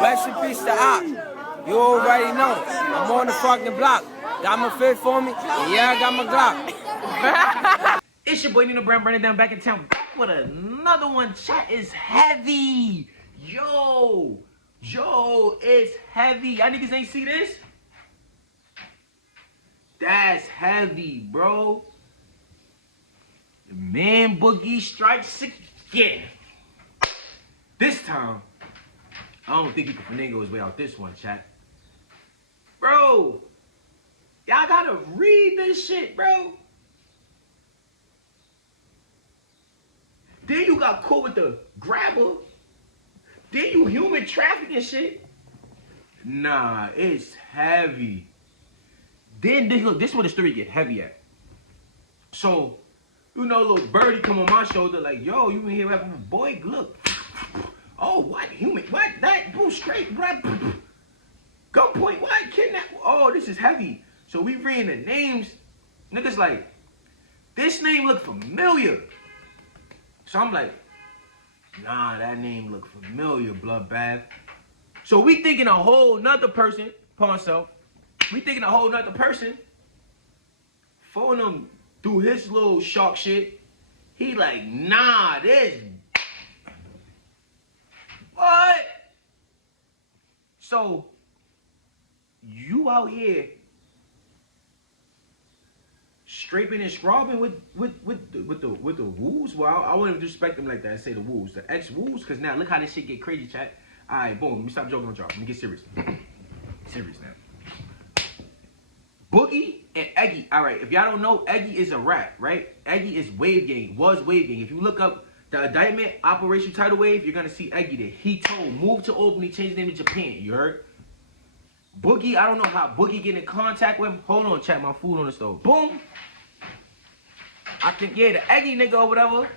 Rest in peace to Op. You already know. I'm on the fucking block. Got my fit for me? Yeah, I got my Glock. It's your boy Nino Brown, burning down back in town. Back with another one. Chat is heavy. Yo, it's heavy. Y'all niggas ain't see this? That's heavy, bro. Man, Boogie strikes again. This time, I don't think he can finagle his way out this one, chat. Bro, y'all gotta read this shit, bro. Then you got caught with the grabber. Then you human trafficking shit. Nah, it's heavy. Then this where the story get heavy at. So, you know, little birdie come on my shoulder like, yo, you in here rapping, boy, look. Oh, what? Human, what? That, boo, straight, what? Gunpoint, what? Kidnap? Oh, this is heavy. So we reading the names. Niggas like, this name look familiar. So I'm like, nah, that name look familiar, Bloodbath. So we thinking a whole nother person, pawn self. We thinking a whole nother person. Phone him through his little shark shit. He like, nah, this. What? So you out here scraping and scrubbing with the wolves? Well, I wouldn't disrespect them like that and say the wolves, the ex-wolves, because now look how this shit get crazy, chat. Alright, boom, let me stop joking with y'all. Let me get serious. Serious now. Boogie and Eggy. Alright, if y'all don't know, Eggy is a rat, right? Eggy is Wave Gang, was Wave Gang. If you look up the indictment, Operation Tidal Wave, you're gonna see Eggy there. He told, moved to Albany, changed his name to Japan, you heard? Boogie, I don't know how Boogie get in contact with him. Hold on, chat, my food on the stove. Boom. I think, yeah, the Eggy nigga or whatever.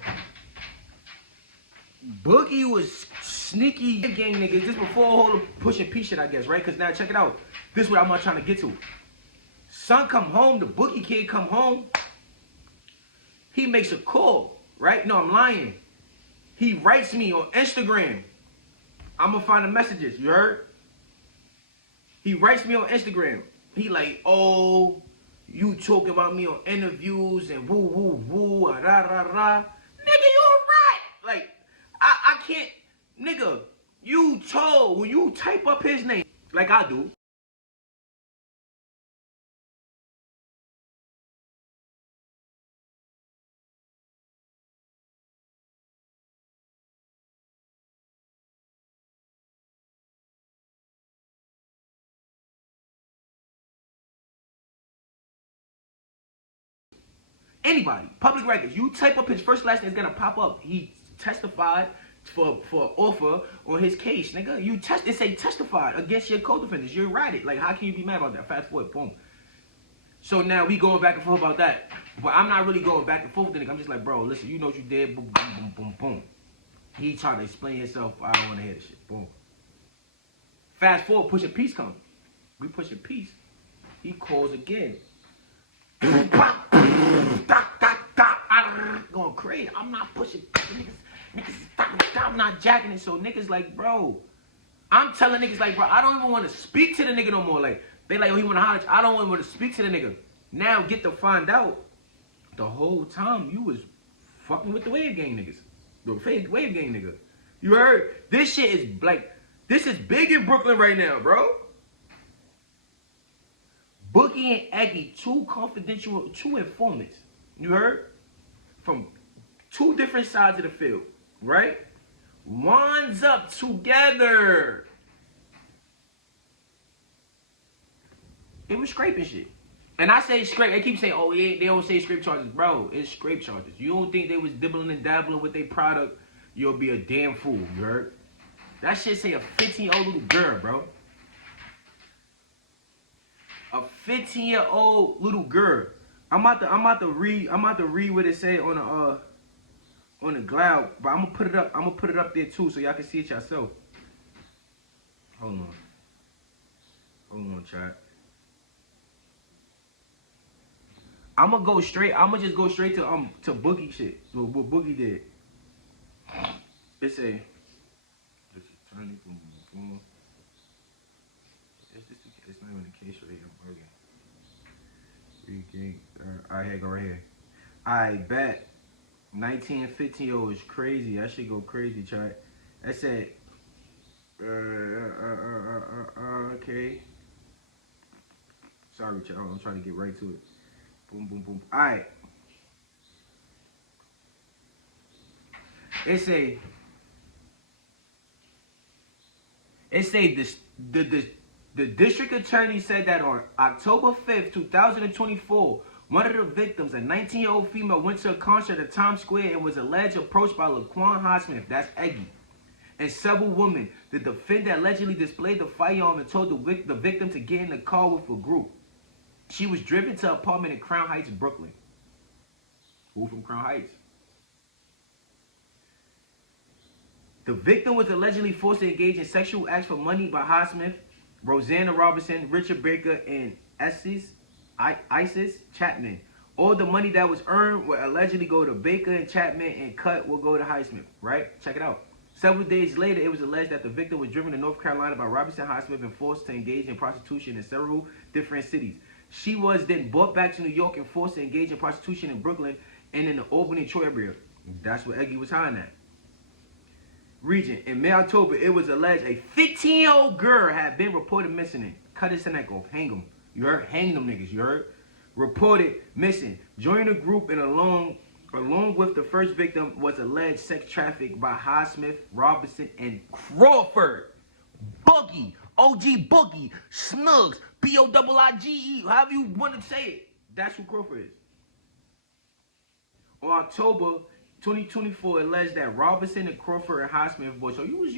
Boogie was sneaky gang niggas. This before all the pushing P shit, I guess, right? Because now, check it out. This is what I'm not trying to get to. Son come home, the Boogie kid come home. He makes a call, right? No, I'm lying. He writes me on Instagram. I'm going to find the messages, you heard? He writes me on Instagram. He like, oh, you talking about me on interviews and woo, woo, woo, rah, rah, rah. Nigga, you a rat. Like, I can't, nigga, you told, when you type up his name, like I do. Anybody, public records, you type up his first last name, it's gonna pop up. He testified for offer on his case, nigga. It say testified against your co-defendants. You're right. Like, how can you be mad about that? Fast forward, boom. So now we going back and forth about that. But I'm not really going back and forth with the nigga. I'm just like, bro, listen, you know what you did, boom, boom, boom, boom, boom. He tried to explain himself. I don't want to hear this shit. Boom. Fast forward, pushing peace comes. We pushing peace. He calls again. Going crazy. I'm not pushing niggas stop, I'm not jacking it. So niggas like, bro, I'm telling niggas like, bro, I don't even want to speak to the nigga no more. Like, they like, oh, he want to holler. I don't even want to speak to the nigga. Now get to find out the whole time you was fucking with the Wave Gang niggas. The fake Wave Gang nigga. You heard? This shit is like, this is big in Brooklyn right now, bro. Boogie and Eggy, two informants. You heard? From two different sides of the field, right? Winds up together. It was scraping shit. And I say scrape, they keep saying, oh, they don't say scrape charges. Bro, it's scrape charges. You don't think they was dibbling and dabbling with their product, you'll be a damn fool, you heard? That shit say a 15-year-old little girl, bro. A 15-year-old little girl. I'm about to read what it say on the cloud, but I'm gonna put it up there too so y'all can see it yourself. Hold on, chat. I'm gonna just go straight to Boogie shit. What Boogie did. It's a this attorney boom boom. It's not even a case right here. Alright, here go right here. I bet 19 and 15-year-old is crazy. I should go crazy, chat. I said okay. Sorry, chat. I'm trying to get right to it. Boom boom boom. Alright. It say this the district attorney said that on October 5th, 2024, one of the victims, a 19-year-old female, went to a concert at Times Square and was alleged approached by ᵀᴴᴬᵀः, that's Eggy, and several women. The defendant allegedly displayed the firearm and told the victim to get in the car with a group. She was driven to an apartment in Crown Heights, Brooklyn. Who from Crown Heights? The victim was allegedly forced to engage in sexual acts for money by Highsmith, Rosanna Robinson, Richard Baker, and Isis Chapman. All the money that was earned would allegedly go to Baker and Chapman, and cut will go to Highsmith, right? Check it out. Several days later, it was alleged that the victim was driven to North Carolina by Robinson Highsmith and forced to engage in prostitution in several different cities. She was then brought back to New York and forced to engage in prostitution in Brooklyn and in the Albany, Troy area. That's where Eggy was hiding at. Region. In May-October, it was alleged a 15-year-old girl had been reported missing. Cut his neck off. Hang him. You heard? Hang them niggas. You heard? Reported missing. Joining the group and along with the first victim was alleged sex trafficked by Highsmith, Robinson, and Crawford. Boogie. OG Boogie. SNUGGS. BOIIGE. However you want to say it. That's who Crawford is. On October 2024, alleged that Robinson and Crawford and Highsmith, boy. So you was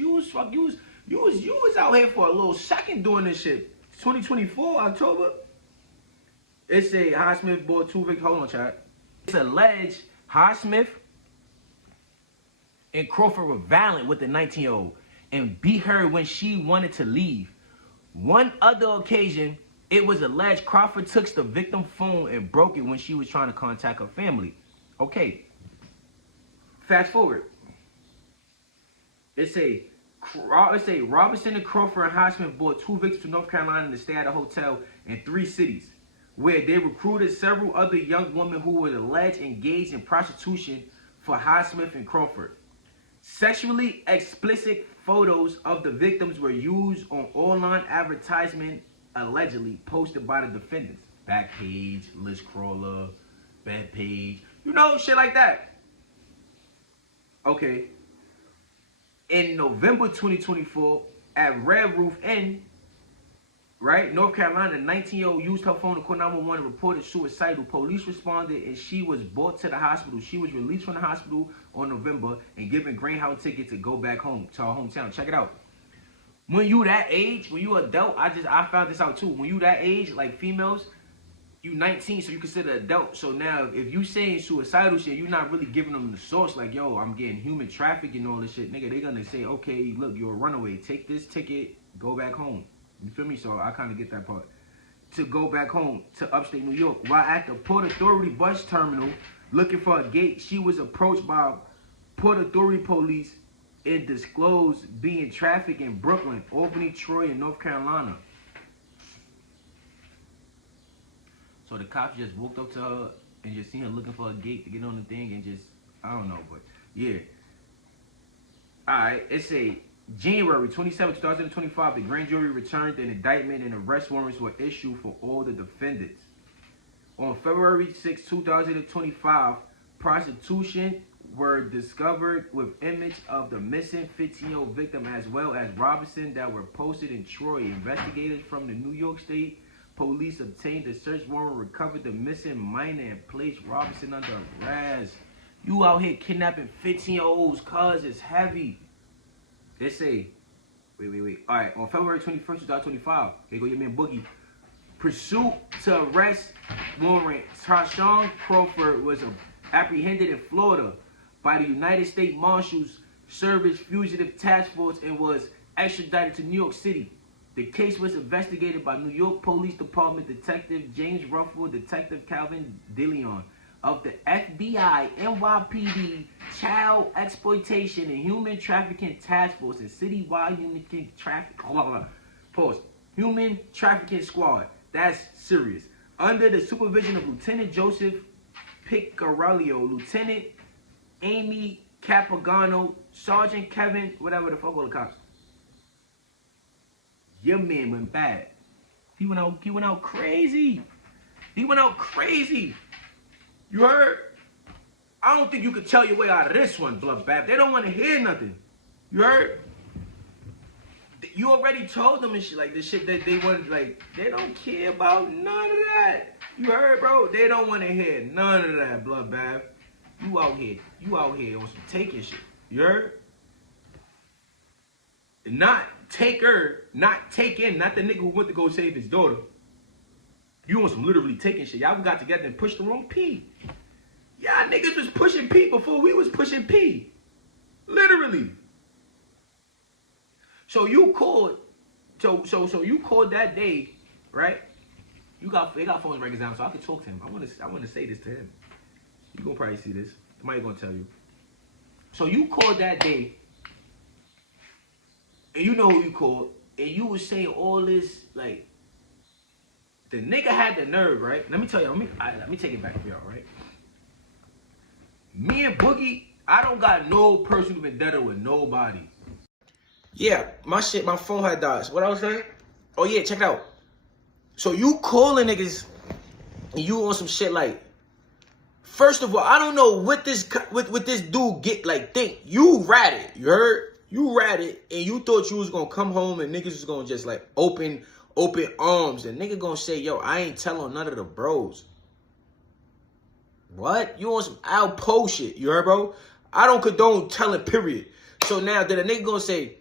out here for a little second doing this shit. 2024 October. It say Highsmith bought 2 victims. Hold on, chat. It's alleged Highsmith and Crawford were violent with the 19-year-old and beat her when she wanted to leave. One other occasion, it was alleged Crawford took the victim's phone and broke it when she was trying to contact her family. Okay. Fast forward. It say Robinson and Crawford and Highsmith brought 2 victims to North Carolina to stay at a hotel in 3 cities, where they recruited several other young women who were alleged engaged in prostitution for Highsmith and Crawford. Sexually explicit photos of the victims were used on online advertisement allegedly posted by the defendants. Backpage, list crawler, bed page, you know, shit like that. Okay. In November 2024, at Red Roof Inn, right, North Carolina, a 19-year-old used her phone to call 911 and reported suicidal. Police responded and she was brought to the hospital. She was released from the hospital on November and given Greyhound ticket to go back home to her hometown. Check it out. When you that age, when you adult, I found this out too. When you that age, like females, you 19, so you consider adult. So now, if you saying suicidal shit, you're not really giving them the source. Like, yo, I'm getting human trafficking and all this shit. Nigga, they gonna say, okay, look, you're a runaway. Take this ticket, go back home. You feel me? So I kind of get that part. To go back home to upstate New York. While at the Port Authority bus terminal looking for a gate, she was approached by Port Authority police and disclosed being trafficked in Brooklyn, Albany, Troy, and North Carolina. So the cops just walked up to her and just seen her looking for a gate to get on the thing and just, I don't know, but yeah. Alright, it's a January 27, 2025, the grand jury returned an indictment and arrest warrants were issued for all the defendants. On February 6, 2025, prostitution were discovered with image of the missing 15-year-old victim as well as Robinson that were posted in Troy. Investigators from the New York State Police obtained a search warrant, recovered the missing minor, and placed Robinson under arrest. You out here kidnapping 15-year-olds, cuz it's heavy. They say, wait. All right, on February 21st, 2025, here go your man Boogie. Pursuit to arrest warrant. Tarshawn Crawford was apprehended in Florida by the United States Marshals Service Fugitive Task Force and was extradited to New York City. The case was investigated by New York Police Department Detective James Ruffle, Detective Calvin DeLeon. of the FBI NYPD Child Exploitation and Human Trafficking Task Force and Citywide Human Trafficking Human Trafficking Squad. That's serious. Under the supervision of Lieutenant Joseph Piccarello, Lieutenant Amy Capagano, Sergeant Kevin, whatever the fuck all the cops. Your man went bad. He went out crazy. He went out crazy. You heard? I don't think you could tell your way out of this one, Bloodbath. They don't want to hear nothing. You heard? You already told them and shit, like the shit that they want, like, they don't care about none of that. You heard, bro? They don't want to hear none of that, Bloodbath. You out here on some taking shit. You heard? Not taker, not taking, not the nigga who went to go save his daughter. You on some literally taking shit. Y'all got together and pushed the wrong P. Y'all niggas was pushing P before we was pushing P. Literally. So you called, so you called that day, right? They got phone records down, so I could talk to him. I want to say this to him. You gonna probably see this. Somebody gonna tell you. So you called that day, and you know who you called, and you was saying all this, like, the nigga had the nerve, right? Let me tell you, let me take it back for y'all, right? Me and Boogie, I don't got no personal vendetta with nobody. Yeah, my phone had died. So what I was saying? Oh yeah, check it out. So you calling niggas, and you on some shit like, first of all, I don't know what this dude think. You ratted, you heard? You ratted, and you thought you was gonna come home and niggas was gonna just like open arms, and nigga gonna say, yo, I ain't telling none of the bros. What? You on some Alpo shit, you heard, bro? I don't condone telling, period. So now that a nigga gonna say,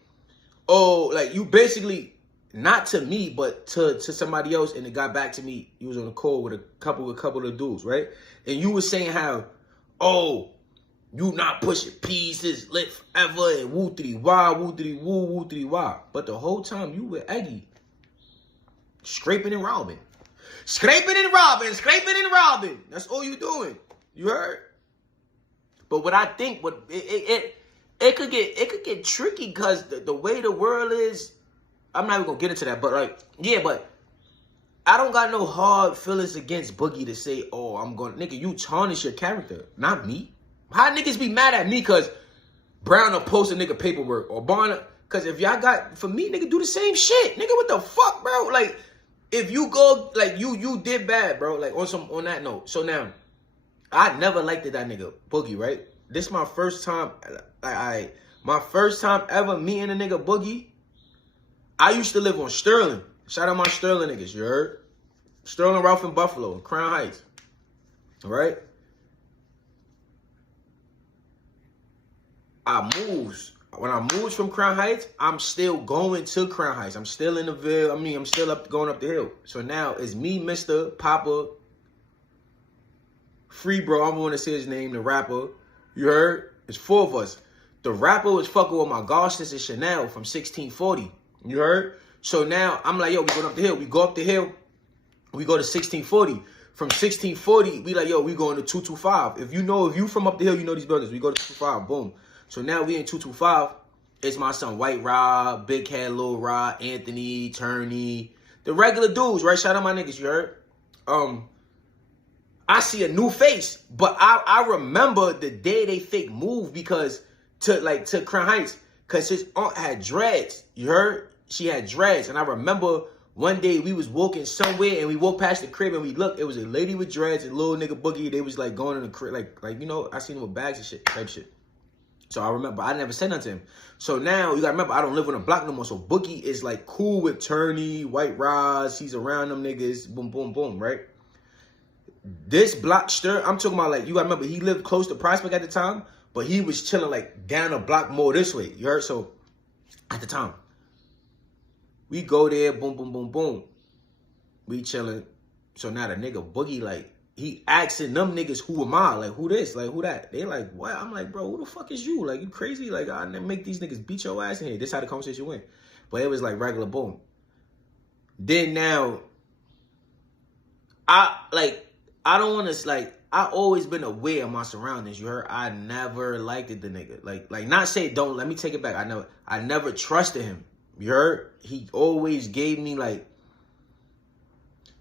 oh, like you basically, not to me, but to somebody else, and it got back to me, you was on a call with a couple of dudes, right? And you was saying how, oh, you not pushing pieces, lit forever, and woo-3-wah, woo-3-woo, woo-3-wah. But the whole time you with Eggy, scraping and robbing. Scraping and robbing, scraping and robbing. That's all you doing. You heard? But what I think, it could get tricky because the way the world is, I'm not even gonna get into that, but like, yeah, but I don't got no hard feelings against Boogie to say, oh, I'm gonna, nigga, you tarnish your character, not me. How niggas be mad at me because Brown will post a nigga paperwork or Barner? Because if y'all got, for me, nigga, do the same shit. Nigga, what the fuck, bro? Like, if you go, like, you did bad, bro, like, on that note. So now, I never liked that nigga, Boogie, right? This my first time, my first time ever meeting a nigga, Boogie. I used to live on Sterling. Shout out my Sterling niggas, you heard? Sterling, Ralph, and Buffalo, Crown Heights. All right? When I moved from Crown Heights, I'm still going to Crown Heights. I'm still in the Ville. I mean, I'm still going up the hill. So now it's me, Mr. Papa, Free Bro, I don't want to say his name, the rapper. You heard? It's 4 of us. The rapper was fucking with my gosh, this is Chanel from 1640. You heard? So now I'm like, yo, we going up the hill. We go up the hill. We go to 1640. From 1640, we like, yo, we going to 225. If you from up the hill, you know these buildings. We go to 225. Boom. So now we in 225. It's my son, White Rob, Big Head, Lil Rob, Anthony, Turney. The regular dudes, right? Shout out my niggas, you heard? I see a new face, but I remember the day they fake moved because to Crown Heights, because his aunt had dreads, you heard? She had dreads, and I remember one day we was walking somewhere, and we walked past the crib, and we looked, it was a lady with dreads and little nigga Boogie, they was like going in the crib, like you know, I seen them with bags and shit, type shit. So I remember, I never said nothing to him. So now, you gotta remember, I don't live on a block no more, so Boogie is like cool with Turney, White Roz, he's around them niggas, boom, boom, boom, right? This block, I'm talking about like, you gotta remember, he lived close to Prospect at the time, but he was chilling like down a block more this way, you heard? So, at the time, we go there, boom, boom, boom, boom. We chilling. So now the nigga Boogie, like, he asking them niggas, who am I? Like, who this? Like, who that? They like, what? I'm like, bro, who the fuck is you? Like, you crazy? Like, I make these niggas beat your ass in here. This how the conversation went. But it was like regular boom. Then now, I don't want to, like, I always been aware of my surroundings. You heard? I never liked the nigga. Like not say don't. Let me take it back. I never trusted him. You heard? He always gave me like.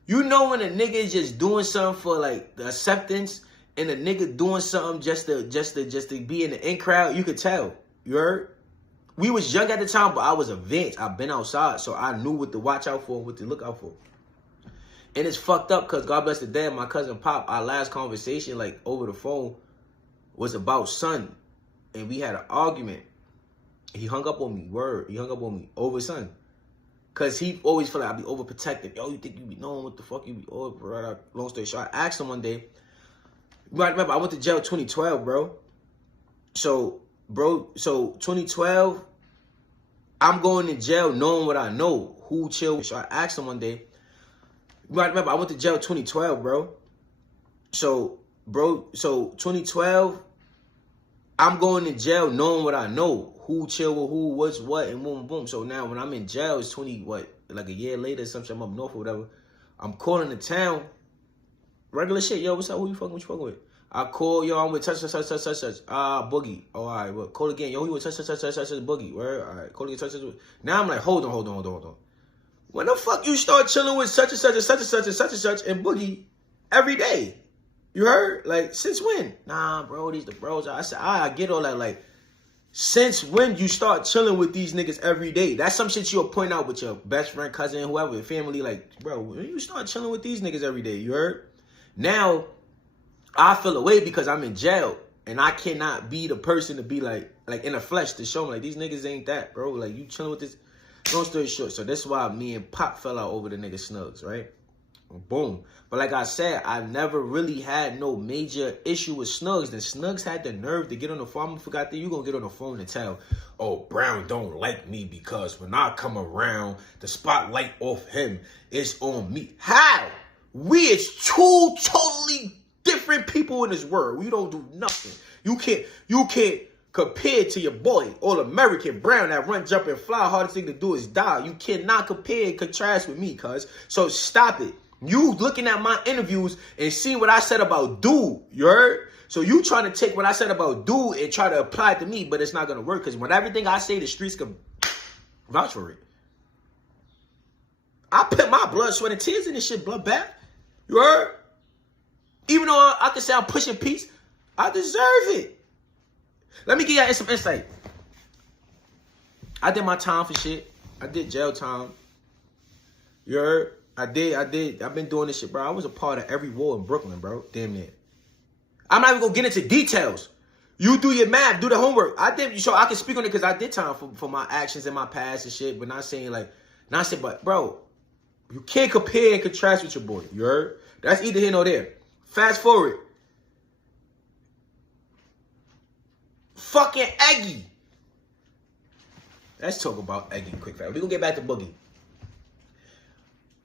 You know when a nigga is just doing something for like the acceptance, and a nigga doing something just to be in the in crowd, you could tell. You heard? We was young at the time, but I was advanced. I've been outside, so I knew what to watch out for, what to look out for. And it's fucked up because God bless the dead, my cousin Pop, our last conversation like over the phone was about son, and we had an argument. He hung up on me. Word, he hung up on me over son. Cause he always felt like I'd be overprotective. Yo, you think you be knowing what the fuck you be over? Long story short, I asked him one day. Right, remember I went to jail 2012, bro. So 2012, I'm going to jail knowing what I know. Who chill? So I asked him one day. Right, remember I went to jail 2012, bro. So 2012, I'm going to jail knowing what I know. Who chill with who, what's what, and boom, boom. So now when I'm in jail, it's like a year later, something, I'm up north or whatever. I'm calling the town. Regular shit, yo, what's up? Who you fucking with? I call, yo, I'm with such. Boogie. Oh, all right, well, call again. Yo, he with such, Boogie. Where? All right, call again, such. Now I'm like, hold on. When the fuck you start chilling with such and such and Boogie every day? You heard? Like, since when? Nah, bro, these the bros. I said, I get all that, like, since when you start chilling with these niggas every day? That's some shit you'll point out with your best friend, cousin, whoever, family. Like, bro, when you start chilling with these niggas every day, you heard? Now, I feel away because I'm in jail. And I cannot be the person to be like in the flesh to show them, like, these niggas ain't that, bro. Like, you chilling with this. Long story short, so that's why me and Pop fell out over the nigga SNUGGS, right? Boom. But like I said, I never really had no major issue with SNUGGS. And SNUGGS had the nerve to get on the phone. I forgot that you gonna get on the phone and tell, oh, Brown don't like me because when I come around, the spotlight off him is on me. How? We is two totally different people in this world. We don't do nothing. You can't compare to your boy, All-American Brown, that run, jump, and fly. Hardest thing to do is die. You cannot compare and contrast with me, cuz. So stop it. You looking at my interviews and seeing what I said about dude, you heard? So you trying to take what I said about dude and try to apply it to me, but it's not going to work because when everything I say, the streets can vouch for it. I put my blood, sweat, and tears in this shit, blood bath. You heard? Even though I can say I'm pushing peace, I deserve it. Let me give y'all some insight. I did my time for shit. I did jail time. You heard? I did. I've been doing this shit, bro. I was a part of every war in Brooklyn, bro. Damn near. I'm not even gonna get into details. You do your math, do the homework. I did, so I can speak on it because I did time for my actions in my past and shit, but but bro, you can't compare and contrast with your boy. You heard? That's either here nor there. Fast forward. Fucking Eggy. Let's talk about Eggy quick fast. We're gonna get back to Boogie.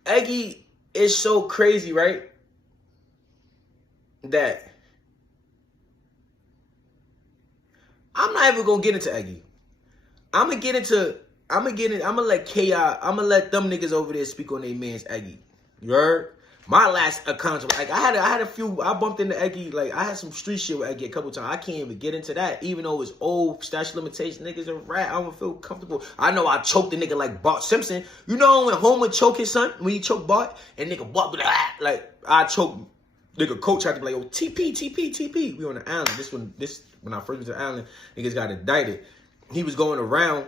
Eggy is so crazy, right? That I'm not even gonna get into Eggy. I'm gonna let let them niggas over there speak on their man's Eggy. You heard? My last account, like I had a few, I bumped into Eggy, like I had some street shit with Eggy a couple times. I can't even get into that, even though it was old statute limitation. Niggas a rat. I don't feel comfortable. I know I choked the nigga like Bart Simpson. You know when Homer choke his son, when he choke Bart, and nigga Bart be like I choke nigga coach had to be like, oh, TP. We on the island. When I first went to the island, niggas got indicted. He was going around,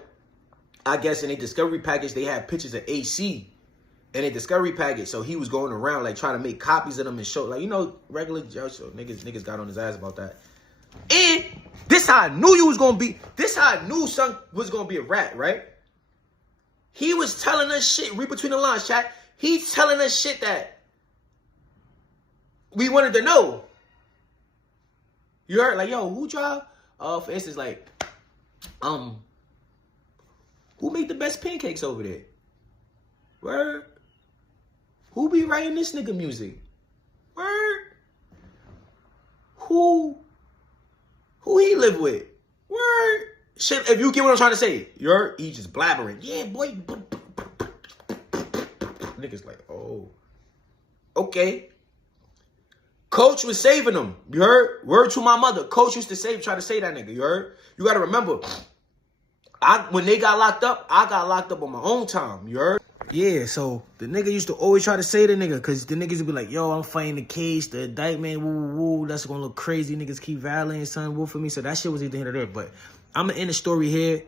I guess in a discovery package, they had pictures of AC. And a discovery package, so he was going around like trying to make copies of them and show, like, you know, regular jail show. Niggas got on his ass about that. And this how I knew you was gonna be. This how I knew son was gonna be a rat, right? He was telling us shit. Read between the lines, chat. He's telling us shit that we wanted to know. You heard, like, yo, who drive? For instance, like, who made the best pancakes over there? Word. Who be writing this nigga music? Word. Who he live with? Word. Shit, if you get what I'm trying to say. He just blabbering. Yeah, boy. Niggas like, oh. Okay. Coach was saving him. You heard? Word to my mother. Coach used to try to save that nigga. You heard? You got to remember, when they got locked up, I got locked up on my own time. You heard? Yeah, so the nigga used to always try to say the nigga, because the niggas would be like, yo, I'm fighting the case, the indictment, woo, woo, woo. That's going to look crazy. Niggas keep violating, son, woo for me. So that shit was either here or there. But I'm going to end the story here.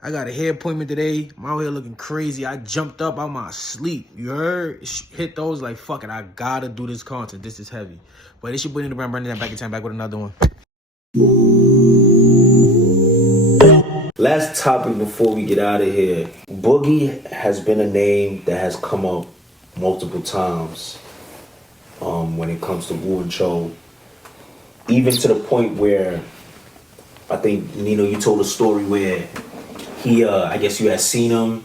I got a hair appointment today. My hair looking crazy. I jumped up out my sleep. You heard? Hit those like, fuck it. I got to do this content. This is heavy. But it's your boy, Brandon, back in time, back with another one. Last topic before we get out of here. Boogie has been a name that has come up multiple times when it comes to Wu and Cho. Even to the point where I think, Nino, you told a story where he, I guess you had seen him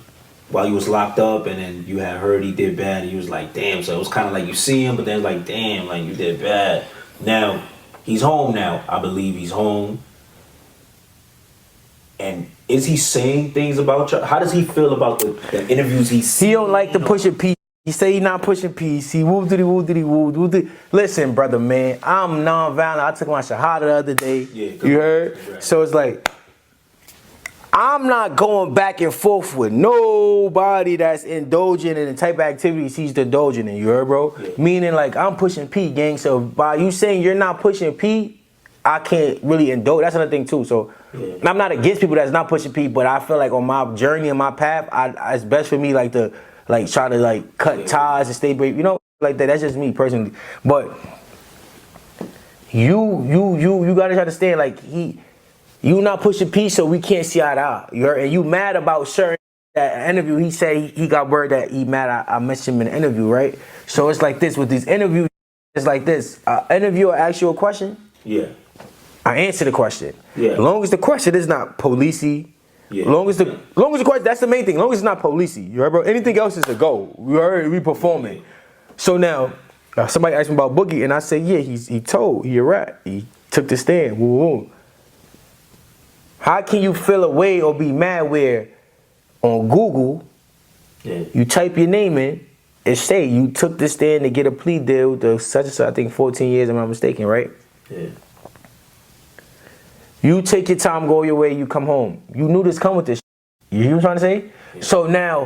while he was locked up, and then you had heard he did bad, and you was like, damn. So it was kind of like you see him, but then like, damn, like you did bad. Now, he's home now. I believe he's home. And is he saying things about you? How does he feel about the interviews he sees? He don't like to push a piece. He say he not pushing peace. He woo-diddy. Listen, brother, man, I'm non-violent. I took my shahada the other day. Yeah, you heard? Right. So it's like, I'm not going back and forth with nobody that's indulging in the type of activities he's indulging in. You heard, bro? Yeah. Meaning, like, I'm pushing P, gang. So by you saying you're not pushing P, I can't really indulge. That's another thing, too. So I'm not against people that's not pushing P, but I feel like on my journey and my path, it's best for me, like, to try to like cut ties and stay brave, you know, like that. That's just me personally. But you gotta understand, like you not pushing peace, so we can't see eye to eye. You heard? And you mad about certain that interview. He say he got word that he mad. I mentioned him in the interview, right? So it's like this with these interviews. It's like this. Interviewer asks you a question. Yeah. I answer the question. Yeah. As long as the question is not policey. Yeah. Long as the question, that's the main thing. Long as it's not policey, you heard, bro? Anything else is a go. We already performing. So now, somebody asked me about Boogie, and I said, yeah, he a rat. He took the stand. Woo woo. How can you feel away or be mad where on Google you type your name in and say you took the stand to get a plea deal to such and such, I think 14 years, if I'm not mistaken, right? Yeah. You take your time, go your way, you come home. You knew this come with this. You hear what I'm trying to say? Yeah. So now,